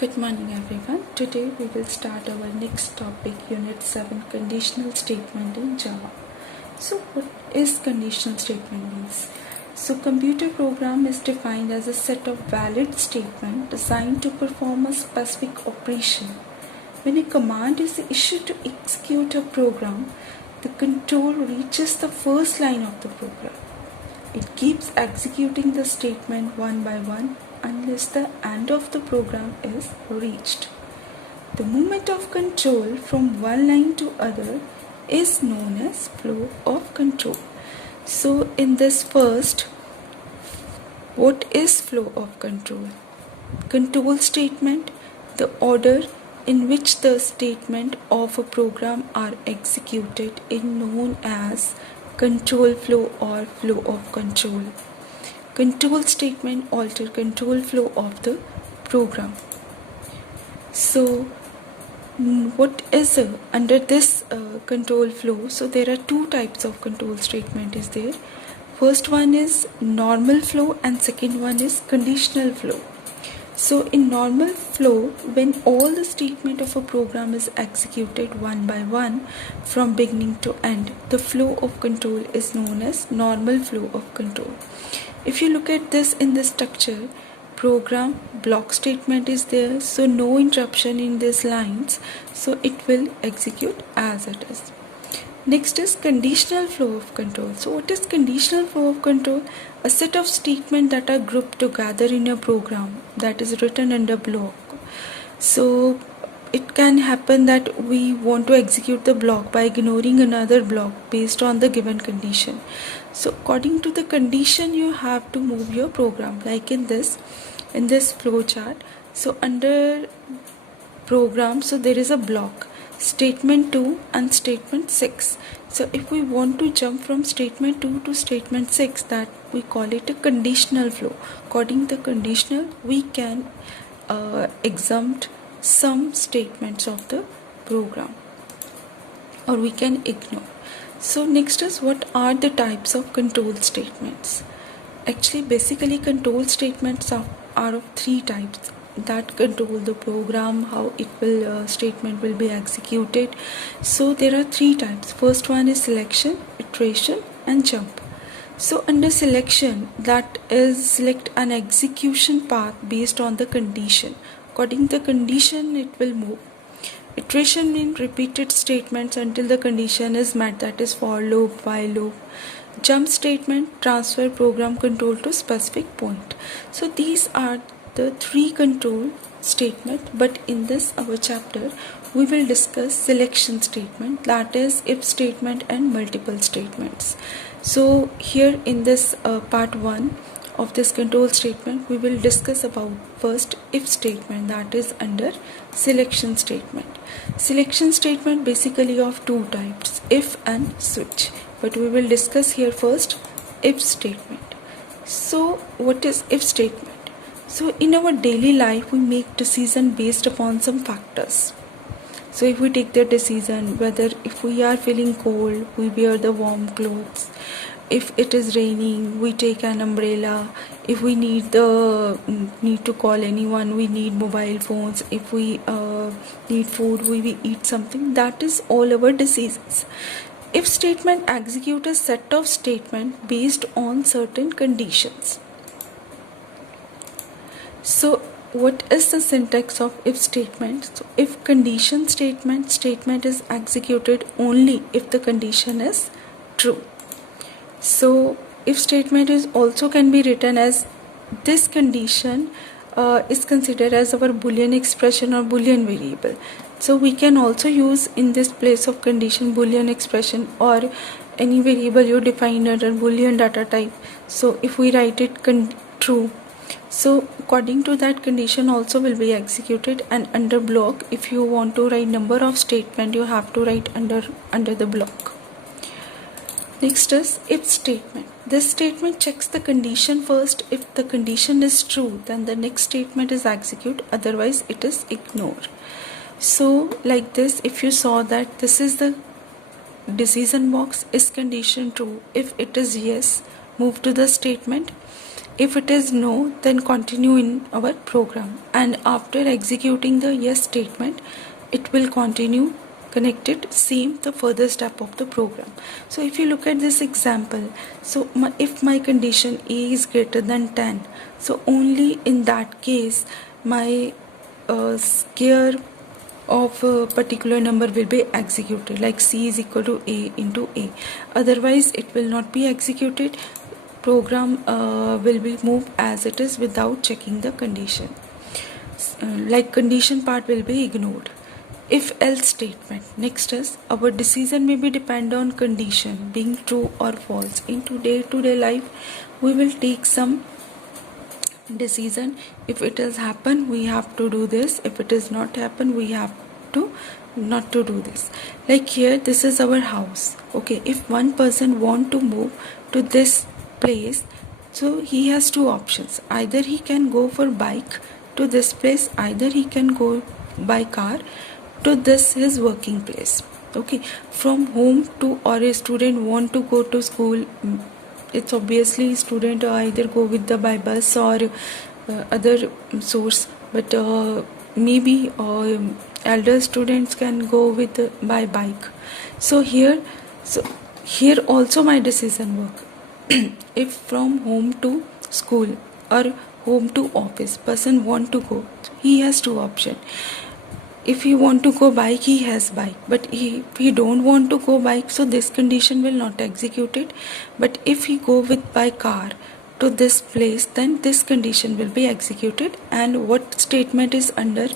Good morning everyone. Today we will start our next topic, Unit 7, Conditional Statement in Java. So what is conditional statement means? So computer program is defined as a set of valid statements designed to perform a specific operation. When a command is issued to execute a program, the control reaches the first line of the program. It keeps executing the statement one by one unless the end of the program is reached. The movement of control from one line to other is known as flow of control. So in this first, what is flow of control? Control statement, the order in which the statement of a program are executed is known as control flow or flow of control. Control statement alter control flow of the program. So what is under this control flow? So there are two types of control statement is there. First one is normal flow and second one is conditional flow. So in normal flow, when all the statement of a program is executed one by one from beginning to end, the flow of control is known as normal flow of control. If you look at this in the structure, program block statement is there, so no interruption in these lines, so it will execute as it is. Next is conditional flow of control. So what is conditional flow of control? A set of statements that are grouped together in a program that is written under block. So it can happen that we want to execute the block by ignoring another block based on the given condition. So according to the condition, you have to move your program, like in this flow chart. So under program, so there is a block, statement 2 and statement 6. So if we want to jump from statement 2 to statement 6, that we call it a conditional flow. According to the conditional, we can exempt some statements of the program or we can ignore. So next is, what are the types of control statements? Actually basically control statements are of three types that control the program, how it will statement will be executed. So there are three types. First one is selection, iteration and jump. So under selection, that is select an execution path based on the condition. According to the condition, it will move. Iteration means repeated statements until the condition is met, that is for loop, while loop. Jump statement, transfer program control to specific point. So these are the three control statement, but in this our chapter we will discuss selection statement, that is if statement and multiple statements. So here in this part 1 of this control statement, we will discuss about first if statement, that is under selection statement. Selection statement basically of two types, if and switch, but we will discuss here first if statement. So what is if statement? So in our daily life, we make decision based upon some factors. So if we take the decision whether if we are feeling cold, we wear the warm clothes. If it is raining, we take an umbrella. If we need to call anyone, we need mobile phones. If we need food, we eat something. That is all our decisions. If statement execute a set of statements based on certain conditions. So what is the syntax of if statement? So if condition statement is executed only if the condition is true. So if statement is also can be written as this condition is considered as our boolean expression or boolean variable. So we can also use in this place of condition boolean expression or any variable you define under boolean data type. So if we write it true, so according to that condition also will be executed, and under block if you want to write number of statement, you have to write under the block. Next is if statement. This statement checks the condition first. If the condition is true, then the next statement is executed, otherwise it is ignored. So like this, if you saw that this is the decision box, is condition true? If it is yes, move to the statement. If it is no, then continue in our program, and after executing the yes statement, it will continue connected same the further step of the program. So if you look at this example, so if my condition A is greater than 10, so only in that case my square of a particular number will be executed, like C is equal to A into A. Otherwise it will not be executed. Program will be moved as it is without checking the condition. Like condition part will be ignored. If else statement. Next is our decision may be depend on condition being true or false. In day-to-day life we will take some decision. If it has happened, we have to do this. If it is not happened, we have to not to do this. Like here, this is our house. Okay, if one person want to move to this place, so he has two options. Either he can go for bike to this place, either he can go by car to this his working place. Okay, from home to, or a student want to go to school, it's obviously student either go with the by bus or other source, but maybe elder students can go with by bike. So here also my decision work. If from home to school or home to office person want to go, he has two options. If he want to go bike, he has bike, but if he don't want to go bike, so this condition will not execute it. But if he go with by car to this place, then this condition will be executed. And what statement is under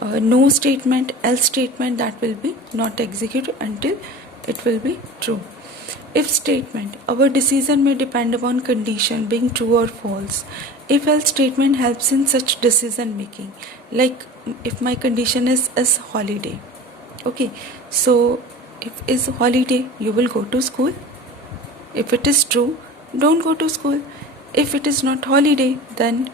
no statement, else statement, that will be not executed until it will be true. If statement, our decision may depend upon condition being true or false. If else statement helps in such decision making, like if my condition is holiday. Okay, so if is holiday, you will go to school. If it is true, don't go to school. If it is not holiday, then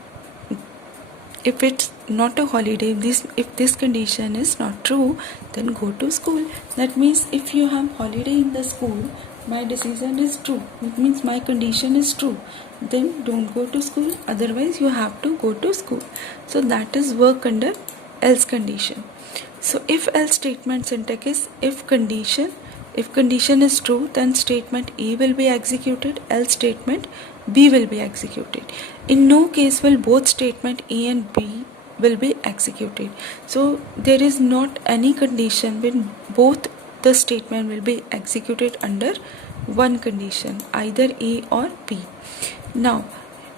if it's not a holiday, if this condition is not true, then go to school. That means if you have holiday in the school, my decision is true. It means my condition is true. Then don't go to school. Otherwise, you have to go to school. So that is work under else condition. So if else statement syntax is if condition is true, then statement A will be executed, else statement B will be executed. In no case will both statement A and B will be executed. So there is not any condition when both the statement will be executed under one condition, either A or B. Now,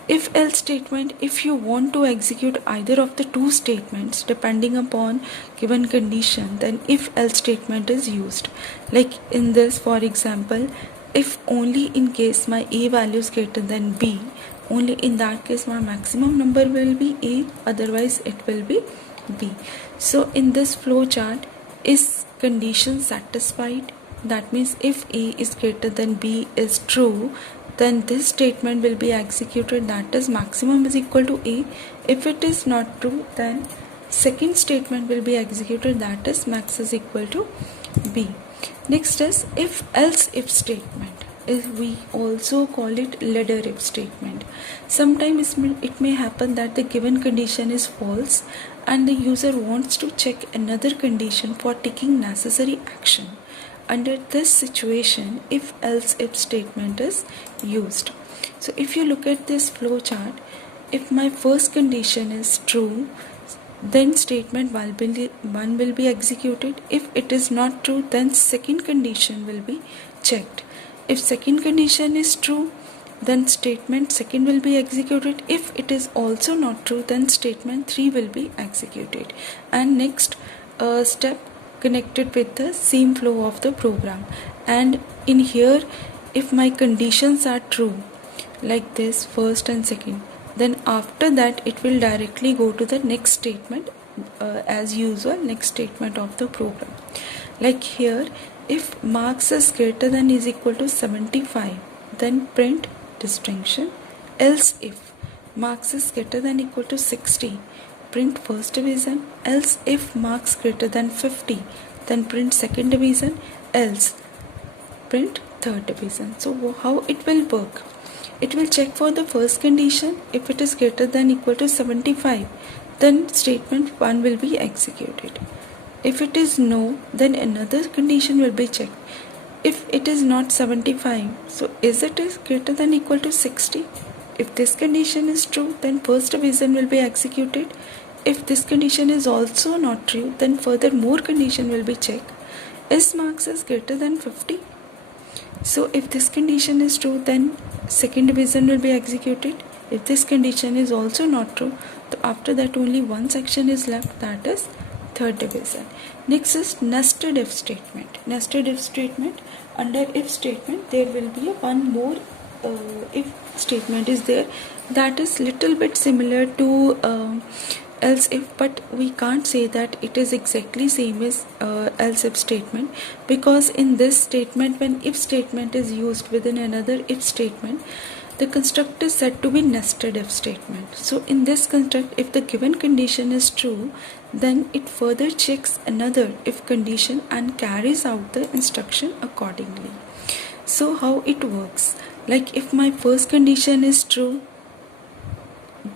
if else statement, if you want to execute either of the two statements depending upon given condition, then if else statement is used. Like in this, for example, if only in case my A value is greater than B, only in that case my maximum number will be A, otherwise it will be B. So in this flow chart, is condition satisfied? That means if A is greater than B is true, then this statement will be executed, that is maximum is equal to A. If it is not true, then second statement will be executed, that is max is equal to B. Next is if else if statement. We also call it ladder if statement. Sometimes it may happen that the given condition is false and the user wants to check another condition for taking necessary action. Under this situation, if else if statement is used. So if you look at this flow chart, if my first condition is true, then statement 1 will be executed. If it is not true, then second condition will be checked. If second condition is true, then statement second will be executed. If it is also not true, then statement 3 will be executed. And next step connected with the same flow of the program. And in here, if my conditions are true, like this first and second, then after that it will directly go to the next statement, as usual next statement of the program. Like here, if marks is greater than is equal to 75, then print distinction. Else if marks is greater than equal to 60, print first division. Else if marks greater than 50, then print second division. Else print third division. So how it will work? it will check for the first condition. If it is greater than equal to 75, then statement 1 will be executed. If it is no, then another condition will be checked. If it is not 75, so is it greater than equal to 60? If this condition is true, then first division will be executed. If this condition is also not true, then further more condition will be checked. Is marks is greater than 50? So if this condition is true, then second division will be executed. If this condition is also not true, so after that only one section is left, that is third division. Next is nested if statement. Nested if statement, under if statement there will be one more if statement is there, that is little bit similar to else if, but we can't say that it is exactly same as else if statement, because in this statement, when if statement is used within another if statement, the construct is said to be nested if statement. So in this construct, if the given condition is true, then it further checks another if condition and carries out the instruction accordingly. So how it works, like if my first condition is true,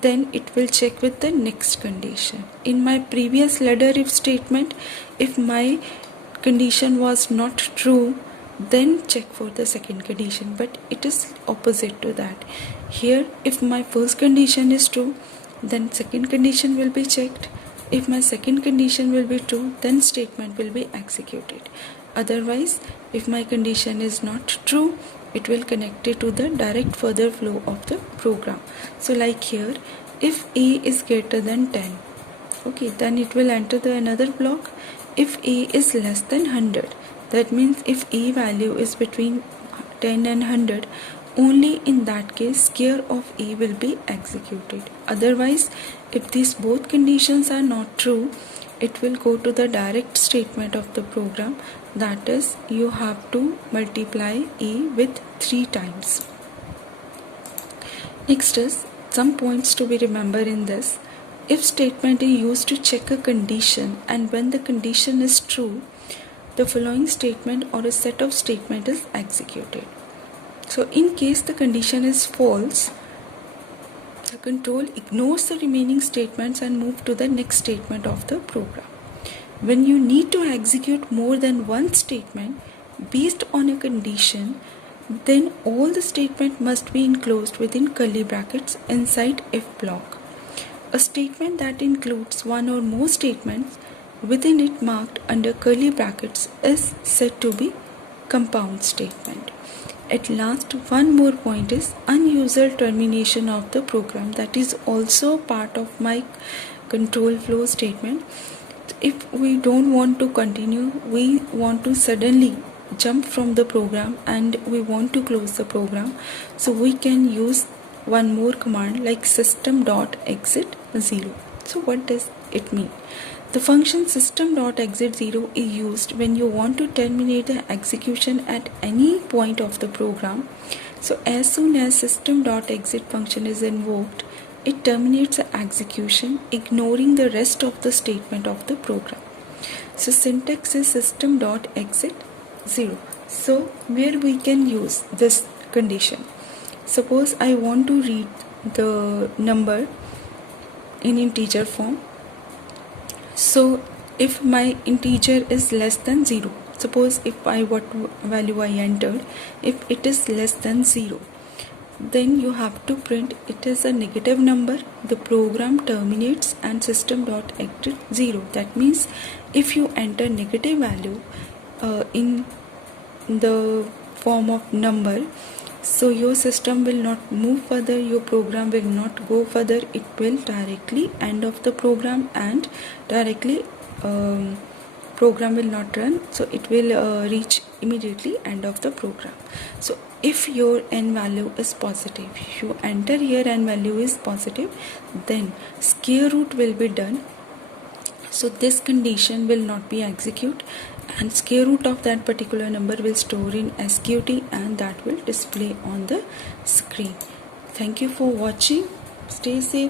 then it will check with the next condition. In my previous ladder if statement, if my condition was not true, then check for the second condition, but it is opposite to that. Here, if my first condition is true, then second condition will be checked. If my second condition will be true, then statement will be executed. Otherwise, if my condition is not true, it will connect it to the direct further flow of the program. So like here, if A is greater than 10, okay, then it will enter the another block. If A is less than 100, that means if A value is between 10 and 100, only in that case square of A will be executed. Otherwise, if these both conditions are not true, it will go to the direct statement of the program, that is you have to multiply A with 3 times. Next is some points to be remembered in this. If statement is used to check a condition, and when the condition is true, the following statement or a set of statement is executed. So in case the condition is false, the control ignores the remaining statements and move to the next statement of the program. When you need to execute more than one statement based on a condition, then all the statement must be enclosed within curly brackets inside if block. A statement that includes one or more statements within it marked under curly brackets is said to be compound statement. At last, one more point is unusual termination of the program, that is also part of my control flow statement. If we don't want to continue, we want to suddenly jump from the program and we want to close the program, so we can use one more command like system.exit 0. So what does it mean? The function system.exit0 is used when you want to terminate the execution at any point of the program. So as soon as system.exit function is invoked, it terminates the execution, ignoring the rest of the statement of the program. So syntax is system.exit0. So where we can use this condition? Suppose I want to read the number in integer form. So if my integer is less than 0, suppose if what value I entered, if it is less than 0, then you have to print it is a negative number, the program terminates and system.exit 0. That means if you enter negative value in the form of number, so your system will not move further, your program will not go further, it will directly end of the program and directly program will not run, so it will reach immediately end of the program. So if your n value is positive, if you enter here n value is positive, then square root will be done, so this condition will not be executed and square root of that particular number will store in SQT and that will display on the screen. Thank you for watching. Stay safe.